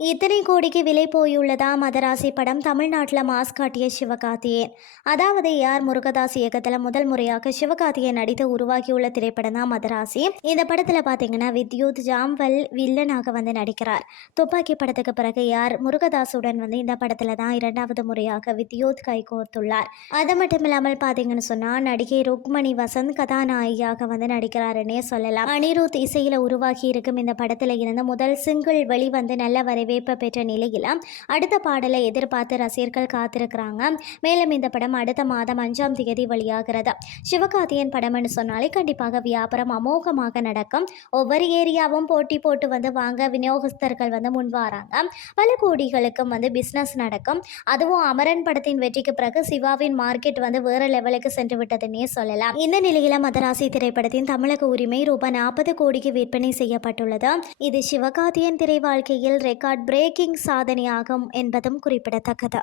இத்தனை கோடிக்கு விலை போயுள்ளதா மதராசி படம். தமிழ்நாட்டில் மாஸ் காட்டிய சிவகார்த்திகேயன். அதாவது ஏஆர் முருகதாஸ் இயக்கத்தில் முதல் முறையாக சிவகார்த்திகேயன் நடித்து உருவாக்கியுள்ள திரைப்படம் தான் மதராசி. இந்த படத்தில் பார்த்தீங்கன்னா வித்யுத் ஜாம்வல் வில்லனாக நடிக்கிறார். துப்பாக்கி படத்துக்கு பிறகு ஏஆர் முருகதாஸுடன் இந்த படத்தில் தான் இரண்டாவது முறையாக வித்யுத் கைகோர்த்துள்ளார். அது மட்டும் இல்லாமல் பார்த்தீங்கன்னு சொன்னால் நடிகை ருக்மணி வசந்த் கதாநாயகியாக நடிக்கிறாருன்னே சொல்லலாம். அனிருத் இசையில் உருவாகி இருக்கும் இந்த படத்தில் இருந்து முதல் சிங்கிள் வெளிவந்து நல்ல வரவேற்பு பெற்ற நிலையில் அடுத்த பாடலை எதிர்பார்த்து ரசிகர்கள் காத்திருக்கிறாங்க. மேலும் இந்த படம் அடுத்த மாதம் 5ஆம் தேதி வெளியாகிறது. சிவகார்த்திகேயன் படம்னு சொன்னாலே கண்டிப்பாக வியாபாரம் அமோகமாக நடக்கும். ஒவ்வொரு ஏரியாவும் போட்டி போட்டு வாங்க விநியோகஸ்தர்கள் முன் வராங்க. பல கோடிகளுக்கும் பிஸ்னஸ் நடக்கும். அதுவும் அமரன் படத்தின் வெற்றிக்கு பிறகு சிவாவின் மார்க்கெட் வேற லெவலுக்கு சென்று விட்டதுன்னே சொல்லலாம். இந்த நிலையில் மதராசி திரைப்படத்தின் தமிழக உரிமை ரூபாய் 40 கோடிக்கு விற்பனை செய்யப்பட்டுள்ளது. இது சிவகார்த்திகேயன் திரை வாழ்க்கையில் ரெக்கார்ட் பிரேக்கிங் சாதனையாகும் என்பதும் குறிப்பிடத்தக்கது.